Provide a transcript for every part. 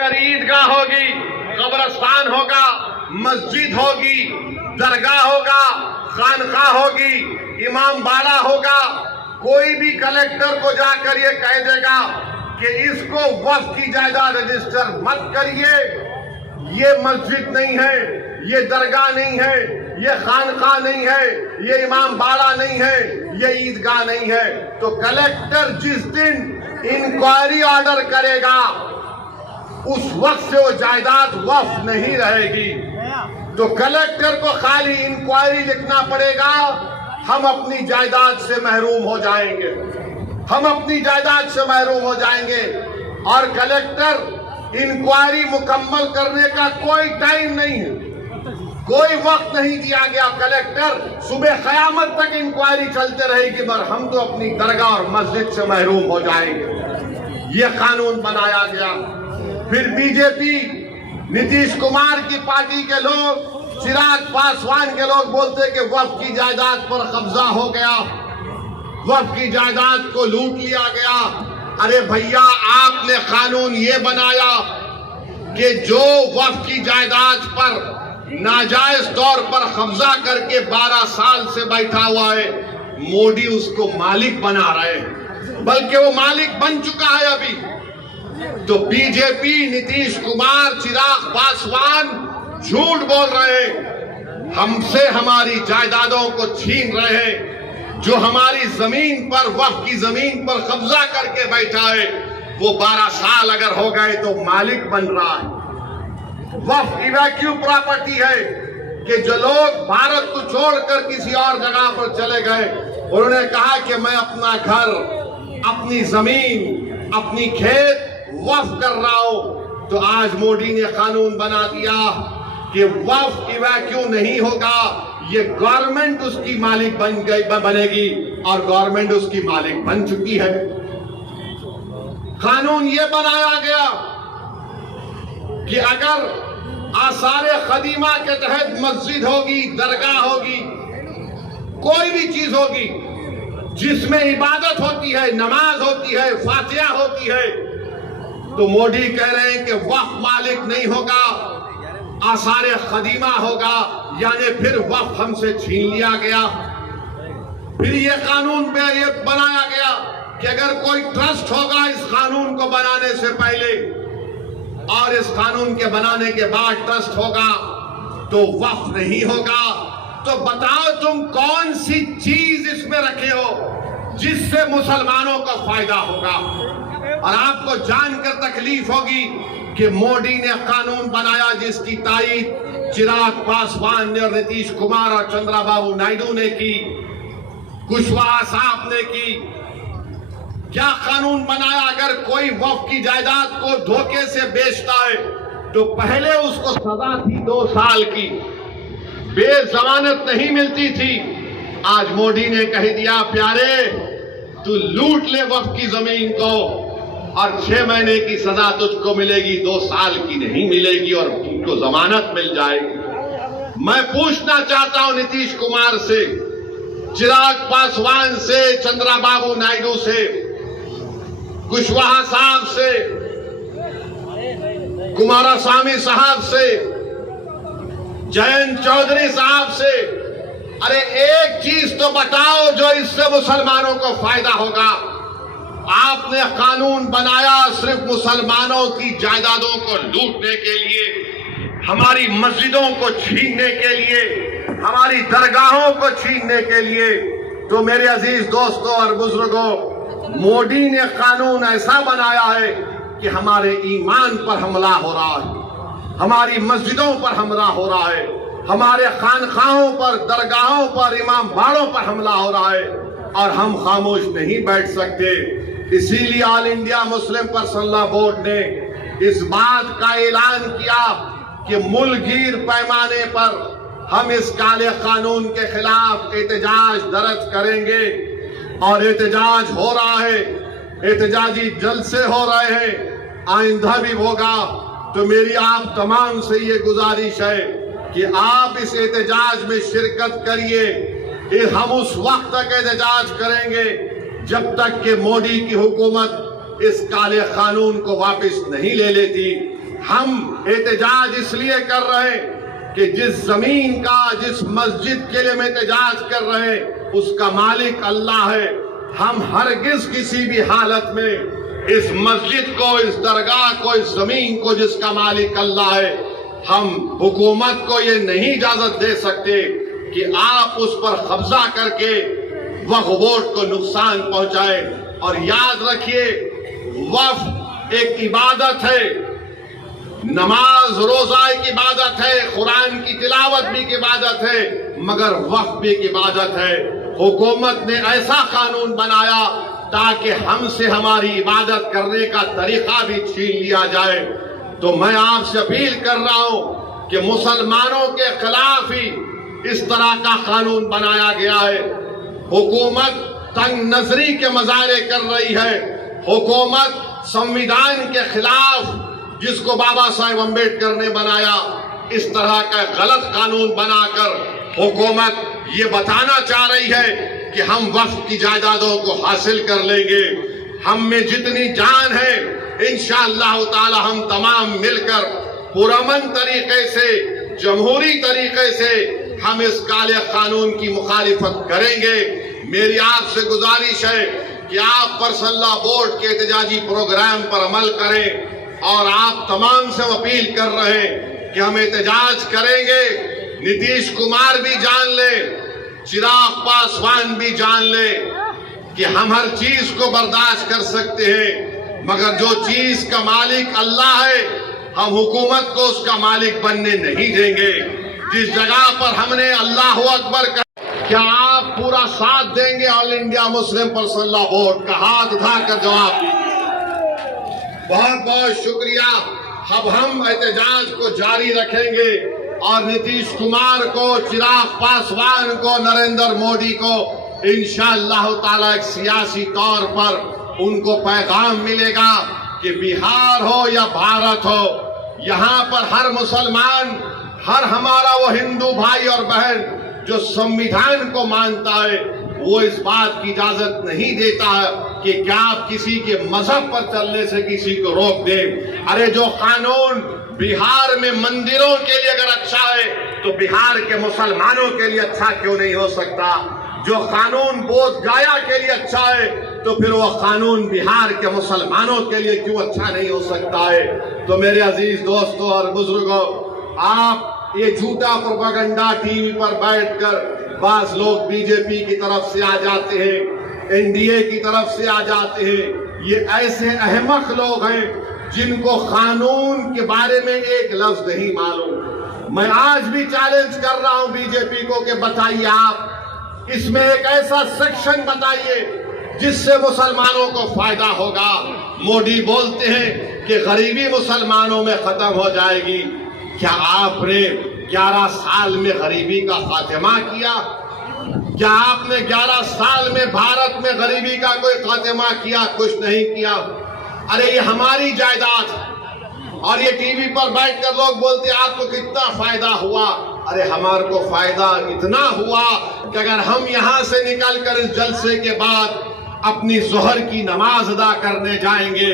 اگر عیدگاہ ہوگی، قبرستان ہوگا، مسجد ہوگی، درگاہ ہوگا، خانقاہ ہوگی، امام باڑہ ہوگا، کوئی بھی کلیکٹر کو جا کر یہ کہہ دے گا کہ اس کو وقف کی جائیداد رجسٹر مت کریے، یہ مسجد نہیں ہے، یہ درگاہ نہیں ہے، یہ خانقاہ نہیں ہے، یہ امام باڑہ نہیں ہے، یہ عیدگاہ نہیں ہے، تو کلیکٹر جس دن انکوائری آرڈر کرے گا اس وقت سے وہ جائیداد وقف نہیں رہے گی۔ تو کلیکٹر کو خالی انکوائری لکھنا پڑے گا، ہم اپنی جائیداد سے محروم ہو جائیں گے، ہم اپنی جائیداد سے محروم ہو جائیں گے۔ اور کلیکٹر انکوائری مکمل کرنے کا کوئی ٹائم نہیں ہے، کوئی وقت نہیں دیا گیا۔ کلیکٹر صبح قیامت تک انکوائری چلتے رہے گی، مگر ہم تو اپنی درگاہ اور مسجد سے محروم ہو جائیں گے۔ یہ قانون بنایا گیا۔ پھر بی جے پی، نتیش کمار کی پارٹی کے لوگ، چراغ پاسوان کے لوگ بولتے کہ وقف کی جائیداد پر قبضہ ہو گیا، وقف کی جائیداد کو لوٹ لیا گیا۔ ارے بھیا، آپ نے قانون یہ بنایا کہ جو وقف کی جائیداد پر ناجائز طور پر قبضہ کر کے 12 سال سے بیٹھا ہوا ہے، مودی اس کو مالک بنا رہے ہیں، بلکہ وہ مالک بن چکا ہے ابھی۔ تو بی جے پی، نتیش کمار، چراغ پاسوان جھوٹ بول رہے ہیں، ہم سے ہماری جائیدادوں کو چھین رہے ہیں۔ جو ہماری زمین پر، وقف کی زمین پر قبضہ کر کے بیٹھا ہے، وہ 12 سال اگر ہو گئے تو مالک بن رہا ہے۔ وقف ایویکیو پراپرٹی ہے کہ جو لوگ بھارت کو چھوڑ کر کسی اور جگہ پر چلے گئے، انہوں نے کہا کہ میں اپنا گھر، اپنی زمین، اپنی کھیت وقف کر رہا ہوں۔ تو آج مودی نے قانون بنا دیا کہ وقف ایویکیو نہیں ہوگا، یہ گورنمنٹ اس کی مالک بنے گی، اور گورنمنٹ اس کی مالک بن چکی ہے۔ قانون یہ بنایا گیا کہ اگر آثار قدیمہ کے تحت مسجد ہوگی، درگاہ ہوگی، کوئی بھی چیز ہوگی جس میں عبادت ہوتی ہے، نماز ہوتی ہے، فاتحہ ہوتی ہے، تو مودی کہہ رہے ہیں کہ وقف مالک نہیں ہوگا، آثار قدیمہ ہوگا، یعنی پھر وقف ہم سے چھین لیا گیا۔ پھر یہ قانون پہ یہ بنایا گیا کہ اگر کوئی ٹرسٹ ہوگا اس قانون کو بنانے سے پہلے اور اس قانون کے بنانے کے بعد ٹرسٹ ہوگا تو وقف نہیں ہوگا۔ تو بتاؤ تم کون سی چیز اس میں رکھے ہو جس سے مسلمانوں کا فائدہ ہوگا؟ اور آپ کو جان کر تکلیف ہوگی کہ مودی نے قانون بنایا جس کی تائید چراغ پاسوان نے اور نتیش کمار اور چندرا بابو نائیڈو نے کی، کشواہا صاحب نے کی۔ کیا قانون بنایا؟ اگر کوئی وقف کی جائیداد کو دھوکے سے بیچتا ہے تو پہلے اس کو سزا تھی 2 سال کی، بے ضمانت نہیں ملتی تھی۔ آج مودی نے کہہ دیا پیارے تو لوٹ لے وقف کی زمین کو اور 6 مہینے کی سزا تجھ کو ملے گی، 2 سال کی نہیں ملے گی، اور تم کو ضمانت مل جائے گی۔ میں پوچھنا چاہتا ہوں نتیش کمار سے، چراغ پاسوان سے، چندرا بابو نائیڈو سے، کشواہا صاحب سے، کماراسوامی صاحب سے، جینت چودھری صاحب سے، ارے ایک چیز تو بتاؤ جو اس سے مسلمانوں کو فائدہ ہوگا۔ آپ نے قانون بنایا صرف مسلمانوں کی جائیدادوں کو لوٹنے کے لیے، ہماری مسجدوں کو چھیننے کے لیے، ہماری درگاہوں کو چھیننے کے لیے۔ تو میرے عزیز دوستوں اور بزرگوں، مودی نے قانون ایسا بنایا ہے کہ ہمارے ایمان پر حملہ ہو رہا ہے، ہماری مسجدوں پر حملہ ہو رہا ہے، ہمارے خانقاہوں پر، درگاہوں پر، امام باڑوں پر حملہ ہو رہا ہے، اور ہم خاموش نہیں بیٹھ سکتے۔ اسی لیے آل انڈیا مسلم پرسنل لا بورڈ نے اس بات کا اعلان کیا کہ ملک گیر پیمانے پر ہم اس کالے قانون کے خلاف احتجاج درج کریں گے، اور احتجاج ہو رہا ہے، احتجاجی جلسے ہو رہے ہیں، آئندہ بھی ہوگا۔ تو میری آپ تمام سے یہ گزارش ہے کہ آپ اس احتجاج میں شرکت کریے۔ ہم اس وقت تک احتجاج کریں گے جب تک کہ مودی کی حکومت اس کالے قانون کو واپس نہیں لے لیتی۔ ہم احتجاج اس لیے کر رہے ہیں کہ جس زمین کا، جس مسجد کے لیے ہم احتجاج کر رہے ہیں اس کا مالک اللہ ہے۔ ہم ہرگز کسی بھی حالت میں اس مسجد کو، اس درگاہ کو، اس زمین کو جس کا مالک اللہ ہے، ہم حکومت کو یہ نہیں اجازت دے سکتے کہ آپ اس پر قبضہ کر کے وقف بورڈ کو نقصان پہنچائے۔ اور یاد رکھیے، وقف ایک عبادت ہے، نماز روزہ ایک عبادت ہے، قرآن کی تلاوت بھی ایک عبادت ہے، مگر وقف بھی ایک عبادت ہے۔ حکومت نے ایسا قانون بنایا تاکہ ہم سے ہماری عبادت کرنے کا طریقہ بھی چھین لیا جائے۔ تو میں آپ سے اپیل کر رہا ہوں کہ مسلمانوں کے خلاف ہی اس طرح کا قانون بنایا گیا ہے۔ حکومت تنگ نظری کے مظاہرے کر رہی ہے، حکومت سنویدھان کے خلاف، جس کو بابا صاحب امبیڈکر نے بنایا، اس طرح کا غلط قانون بنا کر حکومت یہ بتانا چاہ رہی ہے کہ ہم وقف کی جائیدادوں کو حاصل کر لیں گے۔ ہم میں جتنی جان ہے انشاءاللہ تعالی ہم تمام مل کر پرامن طریقے سے، جمہوری طریقے سے ہم اس کالے قانون کی مخالفت کریں گے۔ میری آپ سے گزارش ہے کہ آپ پرسنل لا بورڈ کے احتجاجی پروگرام پر عمل کریں، اور آپ تمام سے اپیل کر رہے ہیں کہ ہم احتجاج کریں گے۔ نتیش کمار بھی جان لے، چراغ پاسوان بھی جان لے کہ ہم ہر چیز کو برداشت کر سکتے ہیں، مگر جو چیز کا مالک اللہ ہے ہم حکومت کو اس کا مالک بننے نہیں دیں گے۔ جس جگہ پر ہم نے اللہ اکبر کہا، کیا آپ پورا ساتھ دیں گے آل انڈیا مسلم پرسنل لا بورڈ کا؟ ہاتھ اٹھا کر جواب دیجیے۔ بہت بہت شکریہ۔ اب ہم احتجاج کو جاری رکھیں گے، اور نتیش کمار کو، چراغ پاسوان کو، نریندر مودی کو انشاءاللہ تعالی ایک سیاسی طور پر ان کو پیغام ملے گا کہ بہار ہو یا بھارت ہو، یہاں پر ہر مسلمان، ہر ہمارا وہ ہندو بھائی اور بہن جو سنویدھان کو مانتا ہے، وہ اس بات کی اجازت نہیں دیتا ہے کہ کیا آپ کسی کے مذہب پر چلنے سے کسی کو روک دیں۔ ارے جو قانون بہار میں مندروں کے لیے اگر اچھا ہے تو بہار کے مسلمانوں کے لیے اچھا کیوں نہیں ہو سکتا؟ جو قانون بودھ گایا کے لیے اچھا ہے تو پھر وہ قانون بہار کے مسلمانوں کے لیے کیوں اچھا نہیں ہو سکتا ہے؟ تو میرے عزیز دوستوں اور بزرگوں، آپ یہ جھوٹا پروپیگنڈا ٹی وی پر بیٹھ کر، بعض لوگ بی جے پی کی طرف سے آ جاتے ہیں، این ڈی اے کی طرف سے آ جاتے ہیں، یہ ایسے احمق لوگ ہیں جن کو قانون کے بارے میں ایک لفظ نہیں معلوم۔ میں آج بھی چیلنج کر رہا ہوں بی جے پی کو کہ بتائیے، آپ اس میں ایک ایسا سیکشن بتائیے جس سے مسلمانوں کو فائدہ ہوگا۔ مودی بولتے ہیں کہ غریبی مسلمانوں میں ختم ہو جائے گی۔ کیا آپ نے 11 سال میں غریبی کا خاتمہ کیا؟ کیا آپ نے 11 سال میں بھارت میں غریبی کا کوئی خاتمہ کیا؟ کچھ نہیں کیا۔ ارے یہ ہماری جائیداد، اور یہ ٹی وی پر بیٹھ کر لوگ بولتے ہیں آپ کو کتنا فائدہ ہوا۔ ارے ہمارے کو فائدہ اتنا ہوا کہ اگر ہم یہاں سے نکل کر اس جلسے کے بعد اپنی ظہر کی نماز ادا کرنے جائیں گے،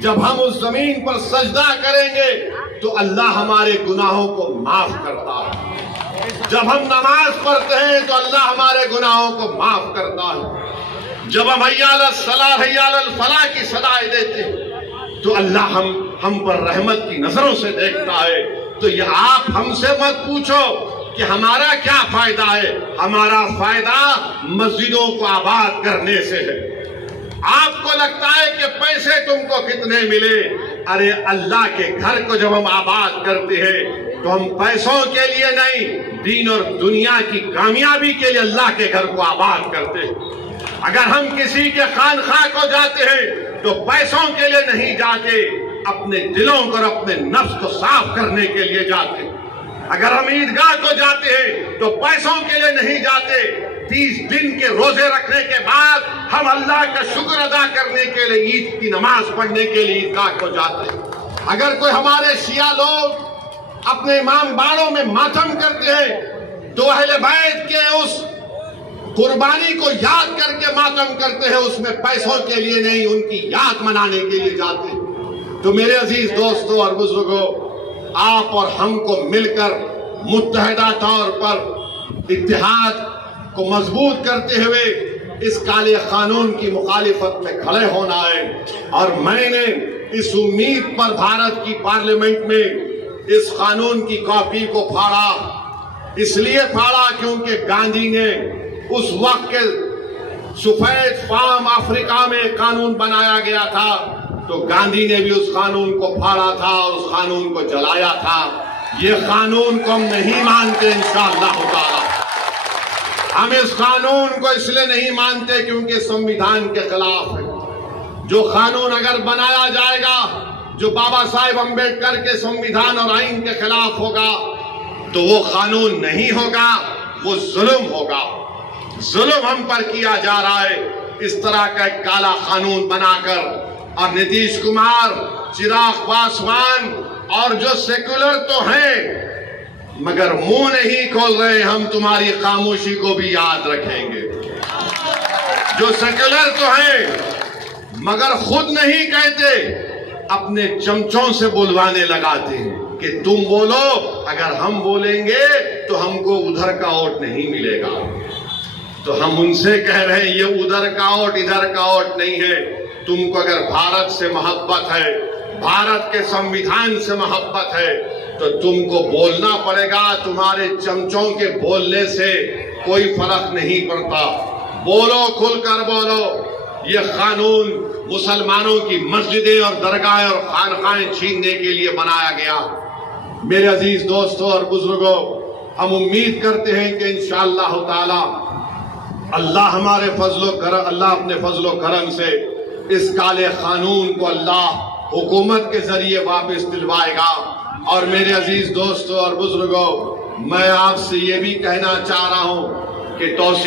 جب ہم اس زمین پر سجدہ کریں گے تو اللہ ہمارے گناہوں کو معاف کرتا ہے۔ جب ہم نماز پڑھتے ہیں تو اللہ ہمارے گناہوں کو معاف کرتا ہے۔ جب ہم حی علی الصلاۃ حی علی الفلاح کی صدائیں دیتے ہیں تو اللہ ہم پر رحمت کی نظروں سے دیکھتا ہے۔ تو یہ آپ ہم سے مت پوچھو کہ ہمارا کیا فائدہ ہے، ہمارا فائدہ مسجدوں کو آباد کرنے سے ہے۔ آپ کو لگتا ہے کہ پیسے تم کو کتنے ملے؟ ارے اللہ کے گھر کو جب ہم آباد کرتے ہیں تو ہم پیسوں کے لیے نہیں، دین اور دنیا کی کامیابی کے لیے اللہ کے گھر کو آباد کرتے ہیں۔ اگر ہم کسی کے خانقاہ کو جاتے ہیں تو پیسوں کے لیے نہیں جاتے، اپنے دلوں کو اور اپنے نفس کو صاف کرنے کے لیے جاتے ہیں۔ اگر ہم عیدگاہ کو جاتے ہیں تو پیسوں کے لیے نہیں جاتے، 30 دن کے روزے رکھنے کے بعد ہم اللہ کا شکر ادا کرنے کے لیے عید کی نماز پڑھنے کے لیے عیدگاہ کو جاتے ہیں۔ اگر کوئی ہمارے شیعہ لوگ اپنے امام باڑوں میں ماتم کرتے ہیں تو اہل بیت کے اس قربانی کو یاد کر کے ماتم کرتے ہیں، اس میں پیسوں کے لیے نہیں، ان کی یاد منانے کے لیے جاتے ہیں۔ تو میرے عزیز دوستوں اور بزرگوں، آپ اور ہم کو مل کر متحدہ طور پر اتحاد کو مضبوط کرتے ہوئے اس کالے قانون کی مخالفت میں کھڑے ہونا ہے۔ اور میں نے اس امید پر بھارت کی پارلیمنٹ میں اس قانون کی کاپی کو پھاڑا، اس لیے پھاڑا کیونکہ گاندھی نے اس وقت کے سفید فام افریقہ میں قانون بنایا گیا تھا تو گاندھی نے بھی اس قانون کو پھاڑا تھا، اس قانون کو جلایا تھا۔ یہ قانون کو ہم نہیں مانتے انشاءاللہ تعالی۔ ہم اس قانون کو اس لیے نہیں مانتے کیونکہ سنویدھان کے خلاف ہے۔ جو قانون اگر بنایا جائے گا جو بابا صاحب امبیڈکر کے سنویدھان اور آئین کے خلاف ہوگا تو وہ قانون نہیں ہوگا، وہ ظلم ہوگا۔ ظلم ہم پر کیا جا رہا ہے اس طرح کا ایک کالا قانون بنا کر۔ اور نتیش کمار، چراغ پاسوان اور جو سیکولر تو ہیں مگر منہ نہیں کھول رہے، ہم تمہاری خاموشی کو بھی یاد رکھیں گے۔ جو سیکولر تو ہیں مگر خود نہیں کہتے، اپنے چمچوں سے بلوانے لگاتے ہیں کہ تم بولو، اگر ہم بولیں گے تو ہم کو ادھر کا ووٹ نہیں ملے گا۔ تو ہم ان سے کہہ رہے ہیں یہ ادھر کا ووٹ ادھر کا ووٹ نہیں ہے۔ تم کو اگر بھارت سے محبت ہے، بھارت کے سنویدھان سے محبت ہے تو تم کو بولنا پڑے گا۔ تمہارے چمچوں کے بولنے سے کوئی فرق نہیں پڑتا۔ بولو، کھل کر بولو۔ یہ قانون مسلمانوں کی مسجدیں اور درگاہیں اور خانقاہیں چھیننے کے لیے بنایا گیا۔ میرے عزیز دوستوں اور بزرگوں، ہم امید کرتے ہیں کہ انشاءاللہ تعالی اللہ ہمارے اللہ اپنے فضل و کرم سے اس کالے قانون کو اللہ حکومت کے ذریعے واپس دلوائے گا۔ اور میرے عزیز دوستوں اور بزرگوں، میں آپ سے یہ بھی کہنا چاہ رہا ہوں کہ توسیع